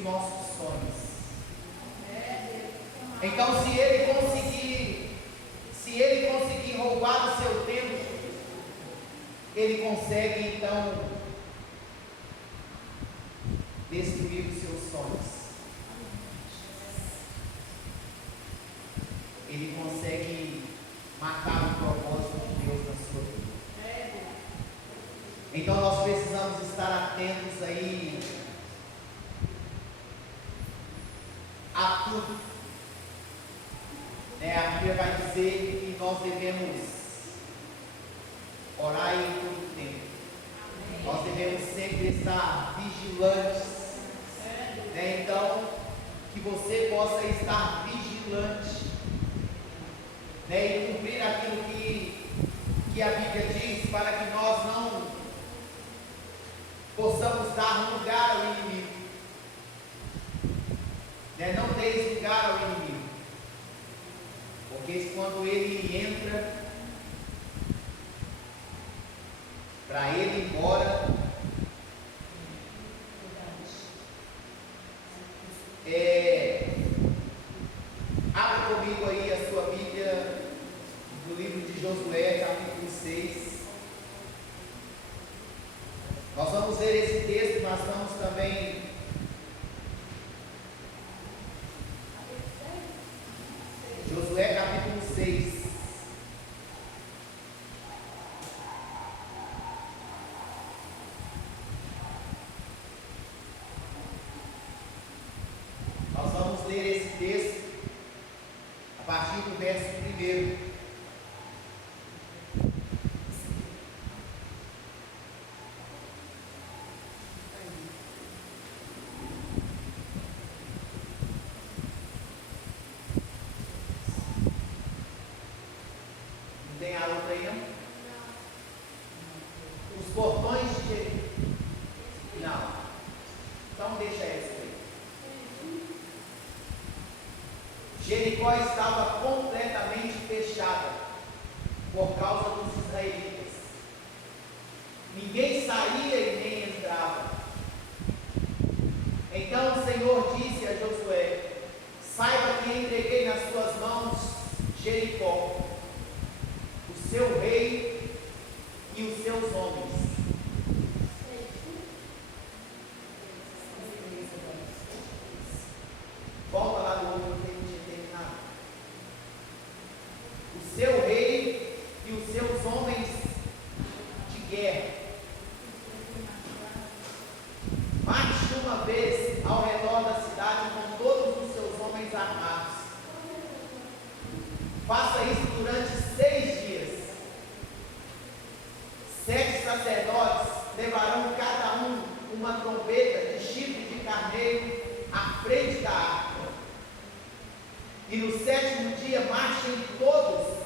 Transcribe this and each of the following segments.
os nossos sonhos. Então, se ele conseguir roubar o seu tempo, ele consegue então destruir os seus sonhos. Ele consegue matar o propósito de Deus na sua vida. Então nós precisamos estar atentos aí a tudo. A Bíblia vai dizer que nós devemos orar em todo tempo. Nós devemos sempre estar vigilantes. Então, que você possa estar vigilante, e cumprir aquilo que a Bíblia diz, para que nós não possamos dar lugar ao inimigo. Não deis lugar ao inimigo, porque quando ele entra, para ele ir embora, abra comigo aí a sua Bíblia do livro de Josué, capítulo 6. Nós vamos ler esse texto, mas vamos também Josué capítulo 6. Nós vamos ler esse texto a partir do verso 1. Tem a outra aí, não? Os portões de Jericó. Não. Então deixa essa aí. Jericó estava completamente fechada por causa dos israelitas. Ninguém saía e nem entrava. Então o Senhor disse a Josué: saiba que entreguei nas suas mãos Jericó, o seu rei e os seus homens. Volta lá no outro, que não tinha terminado. O seu rei e os seus homens de guerra. Marche uma vez ao redor da cidade com todos os seus homens armados. Faça isso durante 6 dias. 7 sacerdotes levarão cada um uma trombeta de chifre de carneiro à frente da arca. E no 7º dia marchem todos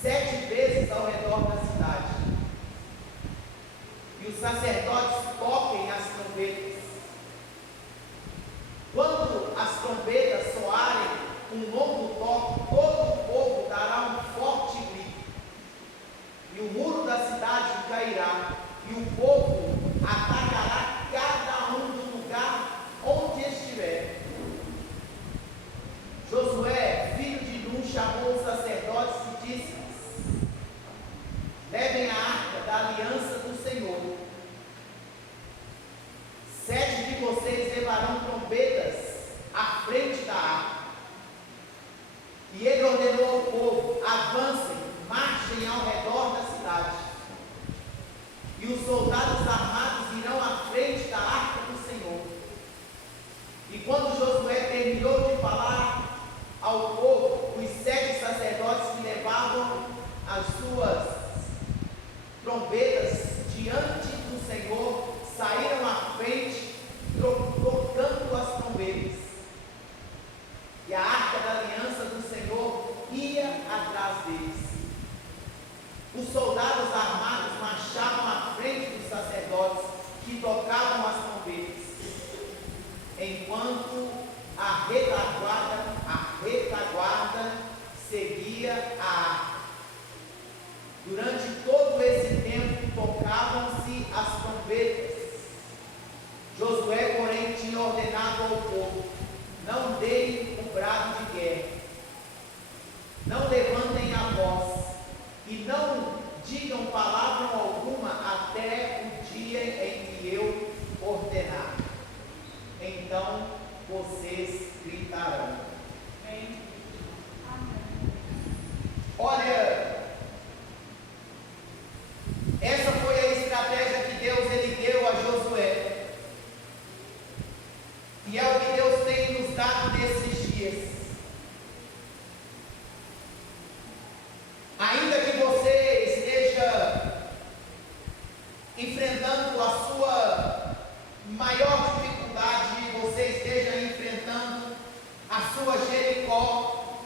7 vezes ao redor da cidade. E os sacerdotes toquem as trombetas. Quando as trombetas soarem um longo toque, todo o povo dará um forte grito. E o muro da cidade cairá, e o povo atacará cada um do lugar onde estiver. Josué, filho de Nun, chamou os sacerdotes e disse-lhes: levem a arca da aliança do Senhor. 7 de vocês levarão trombetas à frente da arca. E ele ordenou ao povo: avancem, marchem ao redor da cidade. E os soldados armados irão à frente da arca do Senhor. E quando Josué terminou de falar ao povo, os 7 sacerdotes que levavam as suas trombetas diante do Senhor saíram à frente, tocando as trombetas. E a arca da aliança do Senhor ia atrás deles. Os soldados armados marchavam à frente dos sacerdotes que tocavam as trombetas, enquanto a retaguarda seguia a arca. Durante todo esse tempo tocavam-se as trombetas. Josué, porém, tinha ordenado ao povo: então vocês gritarão. Olha, essa foi a estratégia que Deus ele deu a Josué. E é o que Deus tem nos dado nesses dias. Ainda que você esteja enfrentando a sua maior dificuldade, você esteja enfrentando a sua Jericó,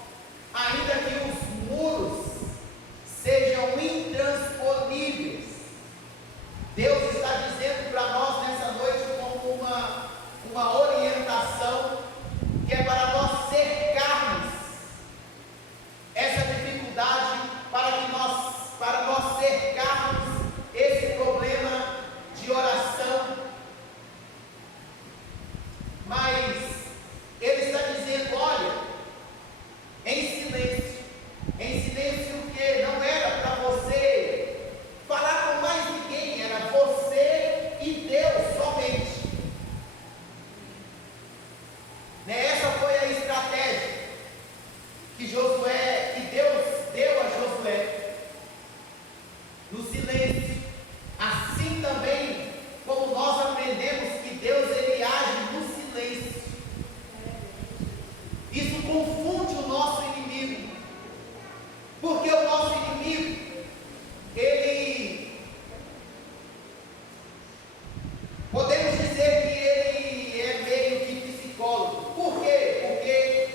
ainda que os muros sejam intransponíveis, Deus está dizendo para nós nessa noite como uma orientação, que é para nós cercarmos essa dificuldade, para nós cercarmos esse problema de oração. Mas Ele está dizendo, olha, em silêncio o que não era para você falar com mais ninguém, era você e Deus somente. Essa foi a estratégia que Deus deu a Josué, no silêncio. Assim também como nós aprendemos que Deus ele age no silêncio. Isso confunde o nosso inimigo, porque o nosso inimigo, ele, podemos dizer que ele é meio que psicólogo. Por quê? Porque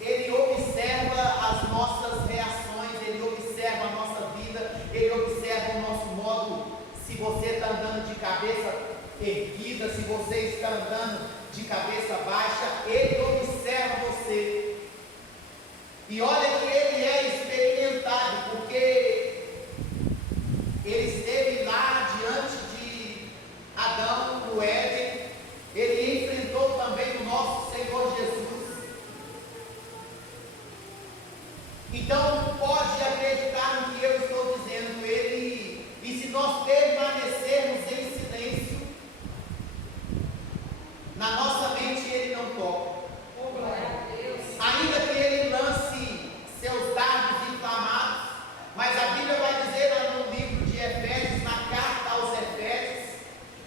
ele observa as nossas reações, ele observa a nossa vida, ele observa o nosso modo, se você está andando de cabeça erguida, se você está andando de cabeça baixa, ele observa você. E olha que ele é experimentado, porque ele esteve lá diante de Adão no Éden, ele enfrentou também o nosso Senhor Jesus. Então pode acreditar no que eu estou dizendo, e se nós permanecermos em silêncio, na nossa mente ele não toca. Ainda que ele lance seus dardos inflamados, mas a Bíblia vai dizer no livro de Efésios, na carta aos Efésios,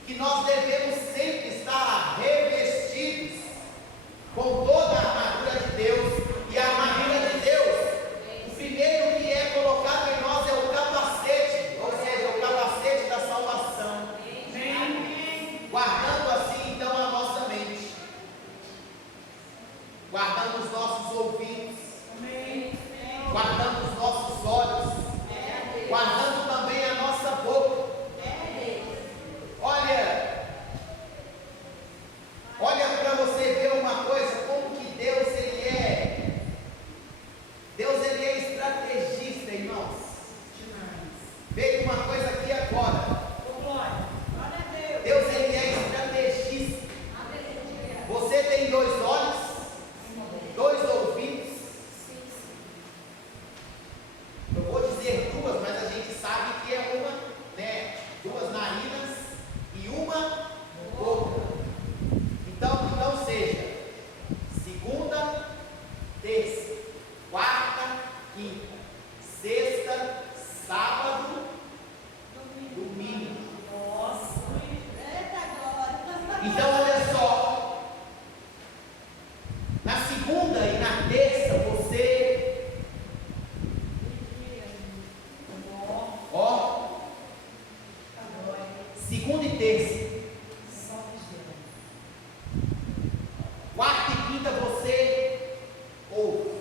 que nós devemos sempre estar revestidos com toda a armadura de Deus. E a armadura de Deus, o primeiro que é colocado em nós é o capacete, ou seja, o capacete da salvação. Guardando assim então a nossa mente, guardando os nossos ouvidos, guardando os nossos olhos, guardando também a nossa boca. Olha para você ver uma coisa, como que Deus ele é estrategista, irmãos. Veio uma coisa aqui agora. Deus ele é estrategista. Você tem 2 olhos, 2 ouvidos. Eu vou dizer 2, mas a gente sabe que é uma, né? 2 narinas e uma boca. Então seja segunda, terça, quarta, quinta, sexta, sábado, domingo. Então olha só, na segunda e na terça você, segunda e terça, quarta e quinta você ouve.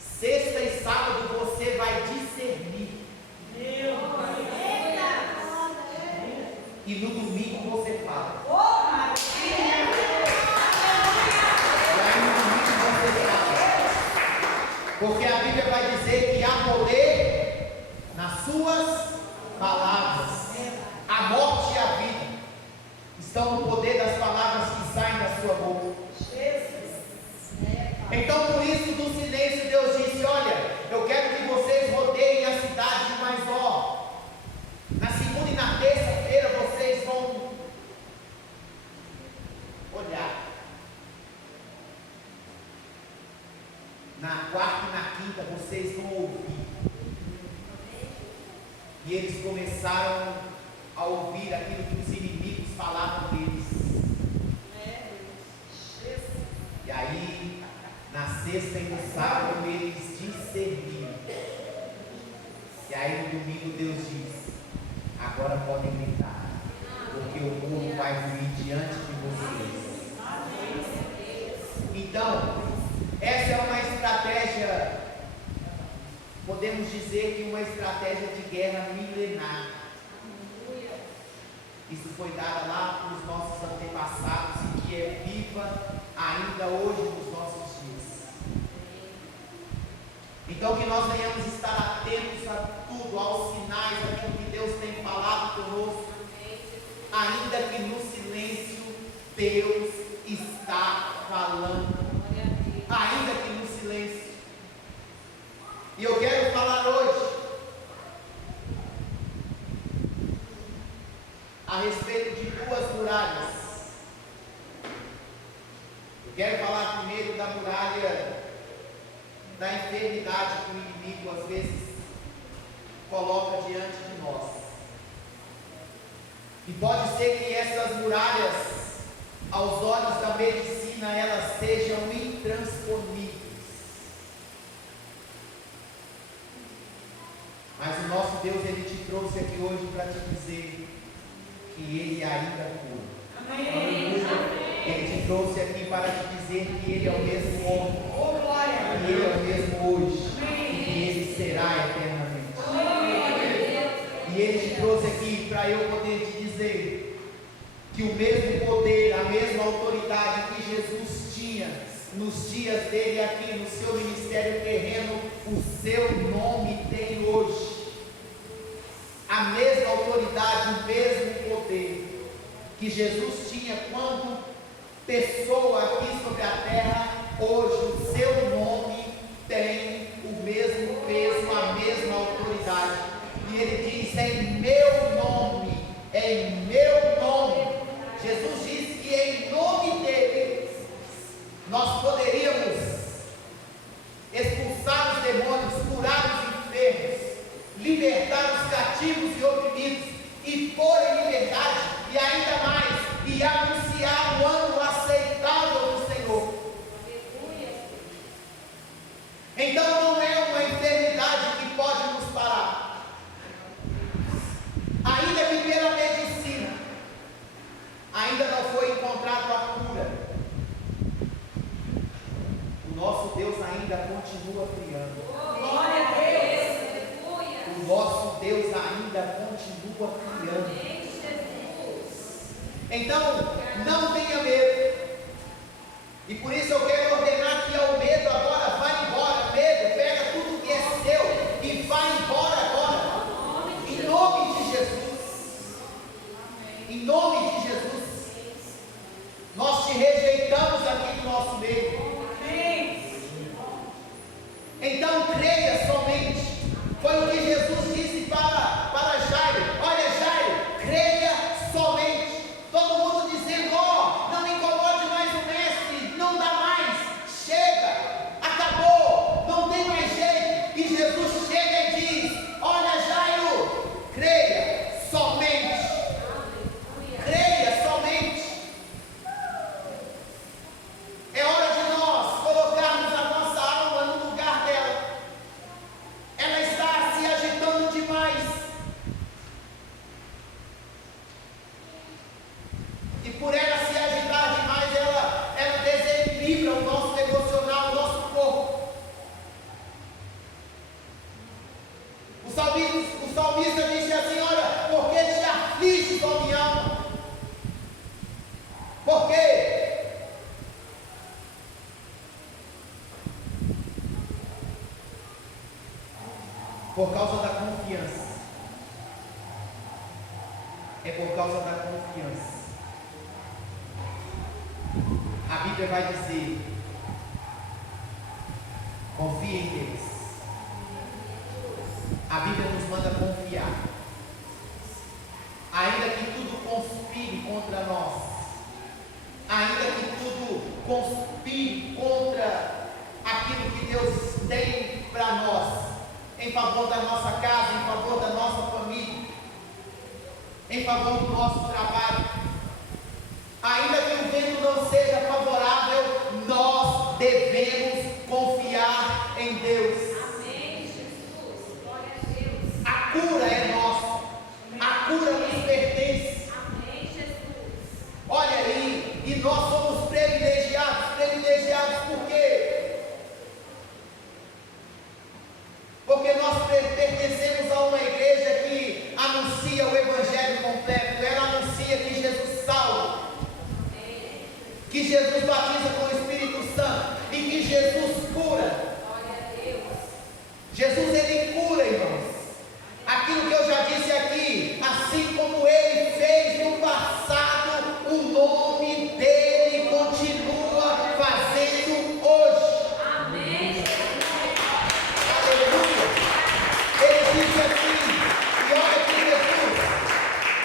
Sexta e sábado você vai discernir. E no domingo você fala. E aí no domingo você fala. Porque a Bíblia vai dizer que há poder nas suas palavras. A morte e a vida estão no poder das palavras que saem da sua boca. Então por isso do silêncio Deus disse, olha, eu quero que vocês rodeiem a cidade, mas vocês vão ouvir. E eles começaram a ouvir aquilo que os inimigos falavam deles. E aí, na sexta e no sábado, eles discerniram. E aí no domingo Deus diz: agora podem gritar, porque o povo vai vir diante de vocês. Então, essa é uma estratégia, podemos dizer que uma estratégia de guerra milenar. Isso foi dado lá para os nossos antepassados e que é viva ainda hoje nos nossos dias. Então que nós venhamos estar atentos a tudo, aos sinais, aquilo que Deus tem falado conosco, ainda que no silêncio Deus está falando, ainda que no silêncio. E eu quero falar hoje a respeito de duas muralhas. Eu quero falar primeiro da muralha da enfermidade que o inimigo às vezes coloca diante de nós. E pode ser que essas muralhas, aos olhos da medicina, elas sejam intransponíveis. Mas o nosso Deus, Ele te trouxe aqui hoje para te dizer que Ele ainda cura. Amém. Ele te trouxe aqui para te dizer que Ele é o mesmo ontem, que Ele é o mesmo hoje, e que Ele será eternamente. E Ele te trouxe aqui para eu poder te dizer que o mesmo poder, a mesma autoridade que Jesus tinha nos dias dele aqui no seu ministério terreno, o seu nome tem hoje. A mesma autoridade, o mesmo poder que Jesus tinha quando pessoa aqui sobre a terra, hoje o seu nome tem o mesmo peso, a mesma autoridade. E ele diz: em meu nome, em meu nome. Jesus disse que em nome dele nós poderíamos expulsar os demônios, curar os enfermos, libertar os cativos e oprimidos, e pôr em liberdade, e ainda mais, e anunciar o ano aceitável do Senhor. Então não é uma enfermidade que pode nos parar, ainda que pela medicina ainda não foi encontrado a cura. O nosso Deus ainda continua criando. Glória a Deus. O nosso Deus ainda continua criando. Então, não tenha medo. E por isso eu quero ordenar que o medo agora vá embora. Medo, pega tudo que é seu e vai embora agora. Em nome de Jesus. Em nome de Jesus. Nós te rejeitamos aqui do nosso meio. Então creia somente. Foi o que Jesus disse para Jairo. Olha, Jairo, creia somente. Todo mundo dizendo: ó, não incomode mais o mestre, não dá mais, chega, acabou, não tem mais jeito. E Jesus chega e diz: olha, Jairo, creia somente. Creia somente. É hora de nós colocarmos a nossa alma no lugar dela. Ela está se agitando demais. E por ela se agitar demais, ela desequilibra o nosso emocional, o nosso corpo. O salmista disse assim: olha, por que te afliges, ó minha alma? Por quê? Por causa da confiança. É por causa da confiança. A Bíblia vai dizer: confie em Deus. A Bíblia nos manda confiar. Ainda que tudo conspire contra nós, ainda que tudo conspire contra aquilo que Deus tem para nós, em favor do nosso trabalho. Ainda que o vento não seja favorável, nós devemos confiar em Deus. Amém, Jesus. Glória a Deus. A cura é nossa. A cura nos pertence. Amém, Jesus. Olha aí, e nós somos privilegiados. Privilegiados por quê? Porque nós pertencemos a uma igreja que anuncia o Evangelho completo. Ela anuncia que Jesus salva, que Jesus batiza com o Espírito Santo e que Jesus cura. Glória a Deus. Jesus, Ele cura, irmãos. Aquilo que eu já disse aqui, assim como Ele fez no passado, o nome dEle continua fazendo hoje. Amém, Jesus. Aleluia. Ele disse assim,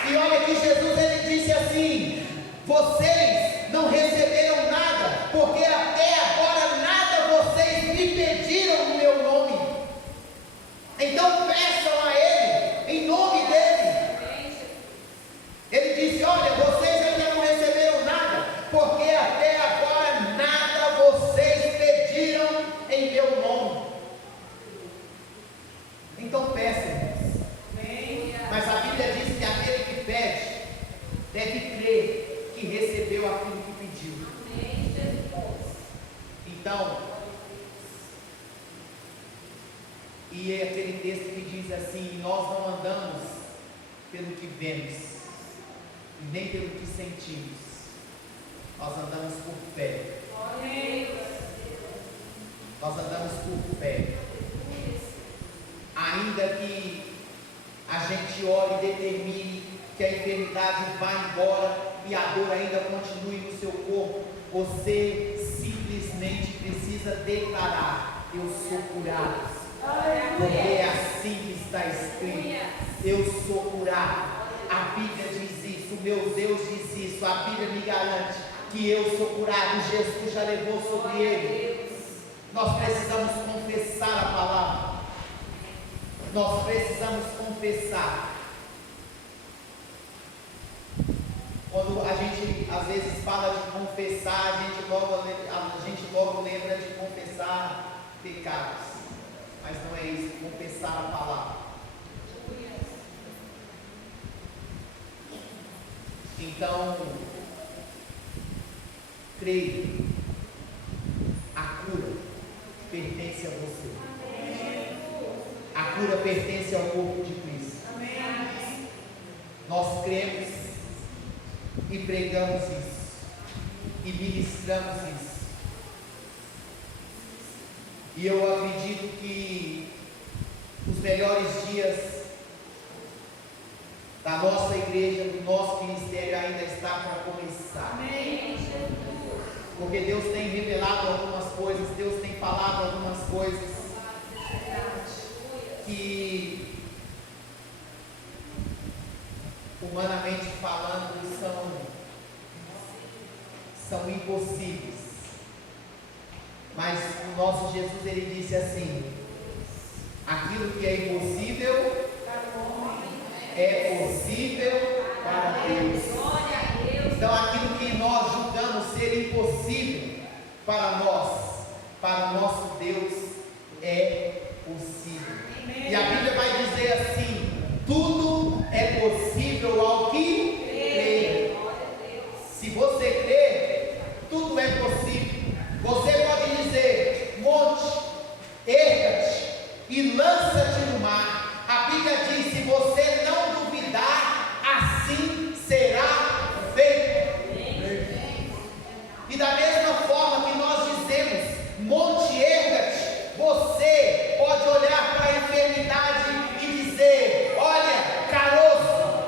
e olha que Jesus, Ele disse assim: vocês não receberam nada, porque até agora nada vocês me pediram no meu nome. Então peçam a Ele, em nome dEle. Amém, Jesus. Ele disse: olha, vocês ainda não receberam nada, porque até agora nada vocês pediram em meu nome. Então peçam, irmãos. Mas a Bíblia diz que aquele que pede deve crer que recebeu aquilo que pediu. Amém, Jesus. Então, e é aquele texto que diz assim: nós não andamos pelo que vemos, e nem pelo que sentimos, nós andamos por fé. Amém. Nós andamos por fé. Ainda que a gente ore e determine que a enfermidade vá embora e a dor ainda continue no seu corpo, você simplesmente precisa declarar: eu sou curado. Porque é assim que está escrito: eu sou curado. A Bíblia diz isso, meu Deus diz isso, a Bíblia me garante que eu sou curado. Jesus já levou sobre ele. Nós precisamos confessar a palavra. Nós precisamos confessar. Quando a gente às vezes fala de confessar, a gente logo lembra de confessar pecados. Mas não é isso, confessar a palavra. Então, creio, a cura pertence a você. A cura pertence ao corpo de Cristo. Nós cremos e pregamos isso, e ministramos isso. E eu acredito que os melhores dias da nossa igreja, do nosso ministério ainda está para começar. Amém, Jesus. Porque Deus tem revelado algumas coisas, Deus tem falado algumas coisas que, humanamente falando, são impossíveis. Mas o nosso Jesus, Ele disse assim: aquilo que é impossível é possível para Deus. Glória a Deus. Então aquilo que nós julgamos ser impossível para nós, para o nosso Deus, é possível. E a Bíblia vai dizer assim: tudo é possível ao que crê. Se você crê, tudo é possível. Você pode dizer: monte, erga-te e lança-te no mar. A Bíblia diz: se você não duvidar, assim será feito. E da mesma forma que nós dizemos: monte, erga-te, você pode olhar para a enfermidade e dizer: olha, caroço,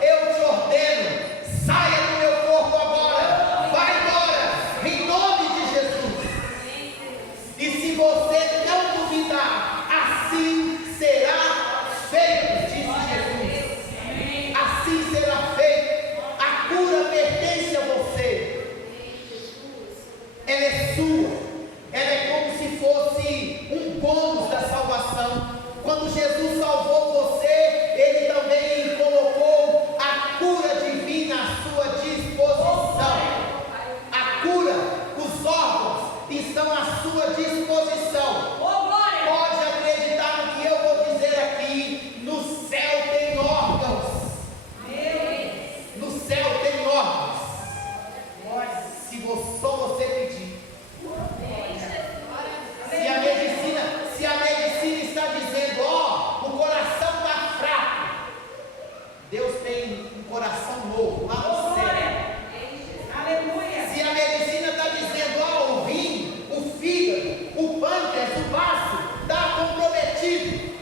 novo lá no céu. Aleluia. Se a medicina está dizendo, ó, o rim, o fígado, o pâncreas, o baço, está comprometido.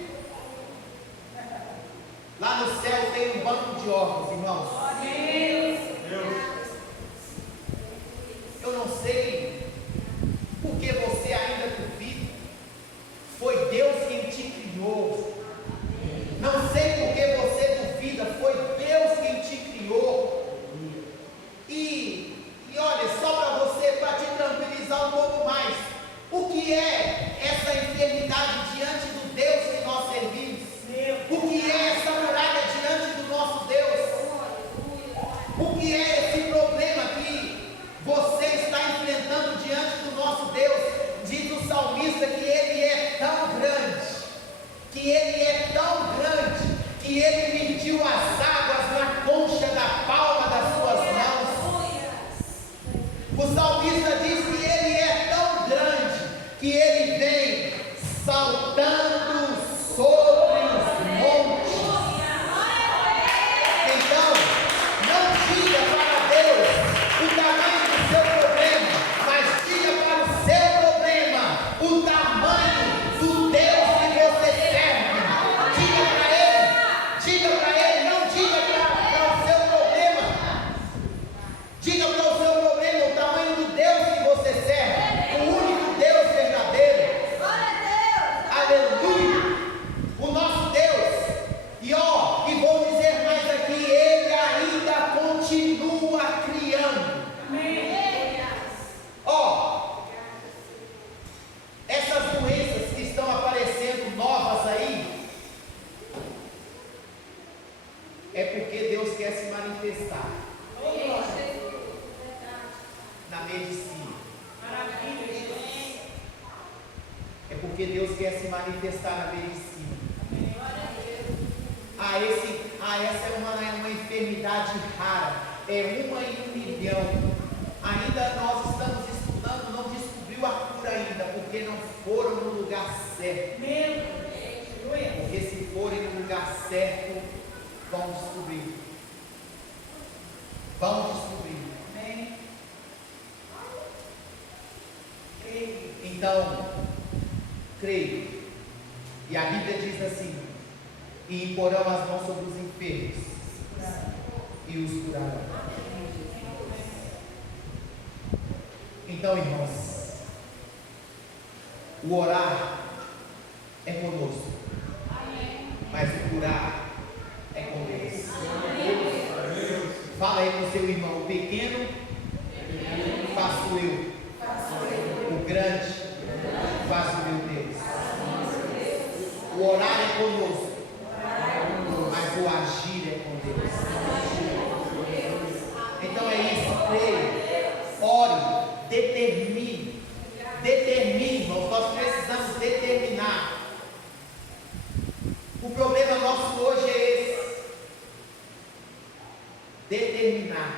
Lá no céu tem um banco de órgãos, irmãos. Eu não sei porque você ainda duvida. Foi Deus quem te criou. Não sei porque você duvida. Foi Deus quem te criou. E olha, só para você, para te tranquilizar um pouco mais, o que é essa enfermidade diante do Deus que nós servimos? O que é essa muralha diante do nosso Deus? O que é esse problema que você está enfrentando diante do nosso Deus? Diz o salmista que Ele é tão grande, que Ele mediu as águas na concha da palma das suas mãos. O salmista diz que Ele é tão grande, que Ele vem saltando sobre os montes. Então, não diga para Deus o tamanho do seu problema, mas diga para o seu problema o tamanho do Deus que você serve. Diga para Ele, não diga para o seu problema. Diga para o seu problema o tamanho do Deus que você serve, o único Deus verdadeiro. Aleluia! O nosso Deus. E vou dizer mais aqui, Ele ainda continua criando. Essas doenças que estão aparecendo novas aí, é porque Deus quer se manifestar na medicina. É porque Deus quer se manifestar na medicina. Essa é uma enfermidade rara. É 1 em 1 milhão. Ainda nós estamos estudando, não descobriu a cura ainda, porque não foram no lugar certo. Porque se forem no lugar certo, vão descobrir. Então, creio. E a Bíblia diz assim: e imporão as mãos sobre os enfermos e os curarão. Então, irmãos, o orar é conosco, mas o curar é com Deus. Fala aí com o seu irmão: o pequeno faço eu, o grande faço meu Deus. O orar é conosco, mas o agir é com Deus. Então é isso, creia, ore, determine, irmãos. Nós precisamos determinar. O problema nosso hoje é esse: determinar.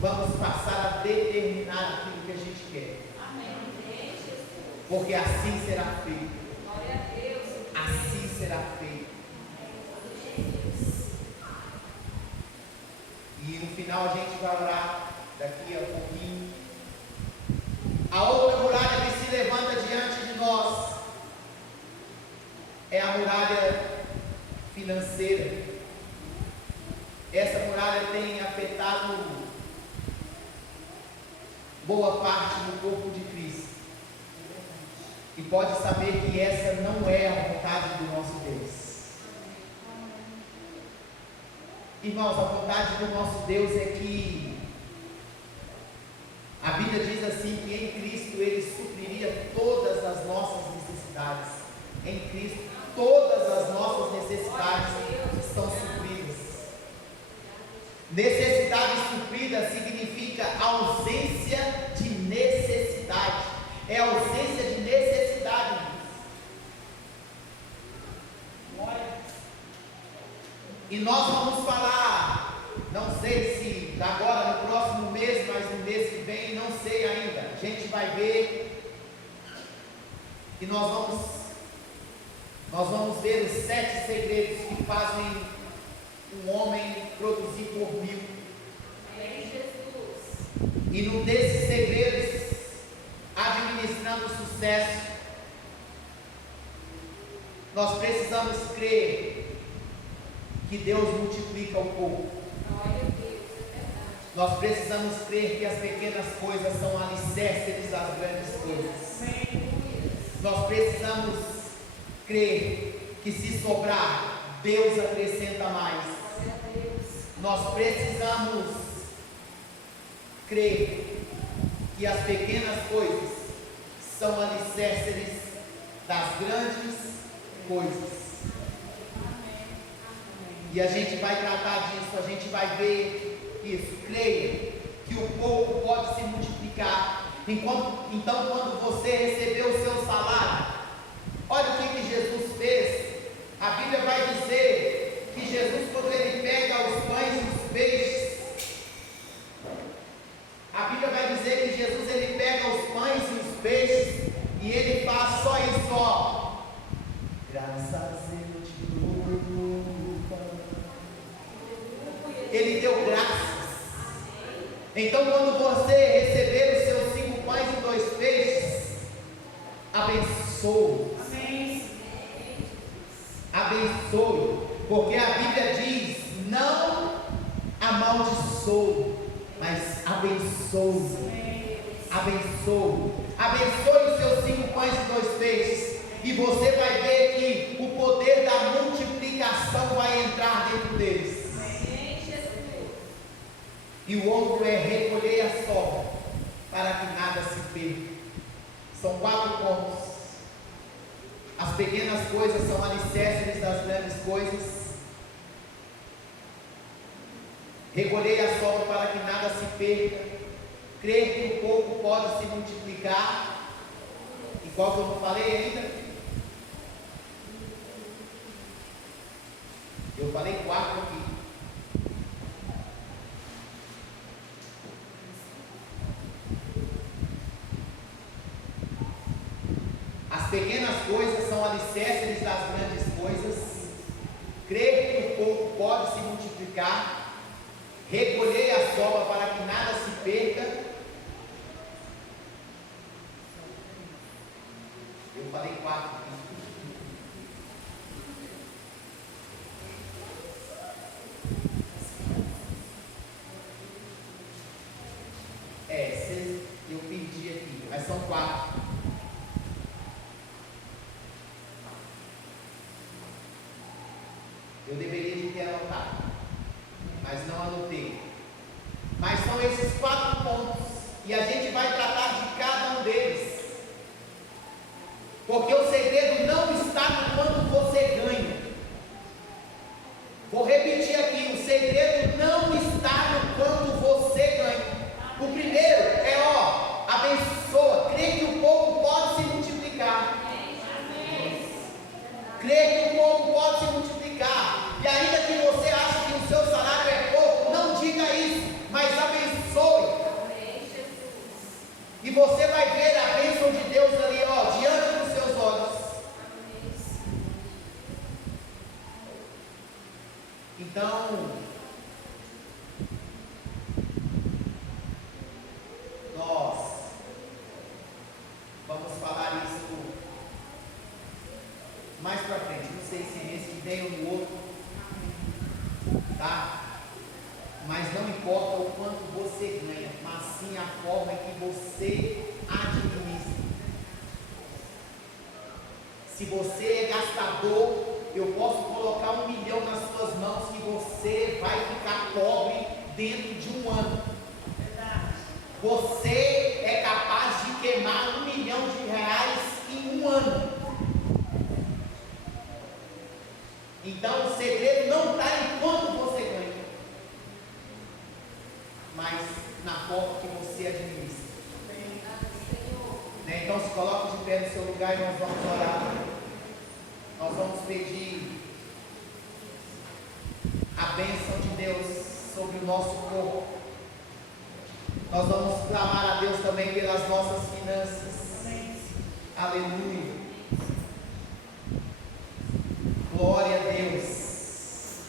Vamos passar a determinar aquilo que a gente quer. Porque assim será feito. Assim será feito. E no final a gente vai orar daqui a pouquinho. A outra muralha que se levanta diante de nós é a muralha financeira. Essa muralha tem afetado boa parte do corpo de Cristo. E pode saber que essa não é a vontade do nosso Deus. Irmãos, a vontade do nosso Deus é que a Bíblia diz assim, que em Cristo Ele supriria todas as nossas necessidades. Em Cristo, todas as nossas necessidades estão supridas. Necessidade suprida significa ausência de necessidade. É ausência de necessidade. E nós vamos falar, não sei se agora no próximo mês, mas no mês que vem, não sei ainda. A gente vai ver. E nós vamos ver os 7 segredos que fazem um homem produzir por 1000. Amém, Jesus. E num desses segredos, administrando sucesso, nós precisamos crer que Deus multiplica o pouco. Glória a Deus, é verdade. Nós precisamos crer que as pequenas coisas são alicerces das grandes coisas. Amém. Nós precisamos crer que se sobrar, Deus acrescenta mais. Glória a Deus. Nós precisamos crer que as pequenas coisas são alicerces das grandes coisas. E a gente vai tratar disso, a gente vai ver isso. Creia que o pouco pode se multiplicar. Então, quando você recebeu o seu salário, olha o que Jesus fez. A Bíblia vai dizer que Jesus, quando ele pega os pães e os peixes, a Bíblia vai dizer que Jesus ele pega os pães e os peixes e ele faz só isso, ó. Graças eu te dou. Ele deu graças. Então, quando você receber os seus 5 pães e 2 peixes, abençoe. Amém. Abençoe, porque a Bíblia diz: não amaldiçoe, mas abençoe. Abençoe. Abençoe os seus 5 pães e 2 peixes, e você vai ver que o poder da multiplicação vai entrar dentro deles. E o outro é recolher a sobra, para que nada se perca. São 4 pontos. As pequenas coisas são alicerces das grandes coisas. Recolher a sobra para que nada se perca. Crer que o pouco pode se multiplicar. E qual que eu não falei ainda? Eu falei 4 aqui. As pequenas coisas são alicerces das grandes coisas. Crer que o pouco pode se multiplicar. Recolher a sobra para que nada se perca. Eu falei 4 aqui. Eu perdi aqui, mas são 4. Eu deveria de ter anotado, mas não anotei. Mas são esses 4 pontos, e a gente vai tratar de cada um deles, porque o segredo não está no quanto você ganha. Vou repetir aqui: o segredo não está no quanto você ganha. O primeiro é, abençoa, crê que o pouco pode se multiplicar. Crê que o pouco pode se multiplicar. E ainda que você ache que o seu salário é pouco, não diga isso, mas abençoe. E você vai ver a bênção de Deus ali, diante dos seus olhos. Então, nós vamos falar isso mais pra frente, não sei se nesse que vem ou no outro, tá? Mas não importa o quanto você ganha, mas sim a forma em que você administra. Se você é gastador, eu posso colocar 1 milhão nas suas mãos que você vai ficar pobre dentro de 1 ano. Você é capaz de queimar R$1 milhão em 1 ano. Então o segredo não está em quanto você ganha, mas na forma que você administra. Então se coloque de pé no seu lugar e nós vamos orar. Nós vamos pedir a bênção de Deus sobre o nosso corpo. Nós vamos clamar a Deus também pelas nossas finanças. Aleluia. Glória a Deus.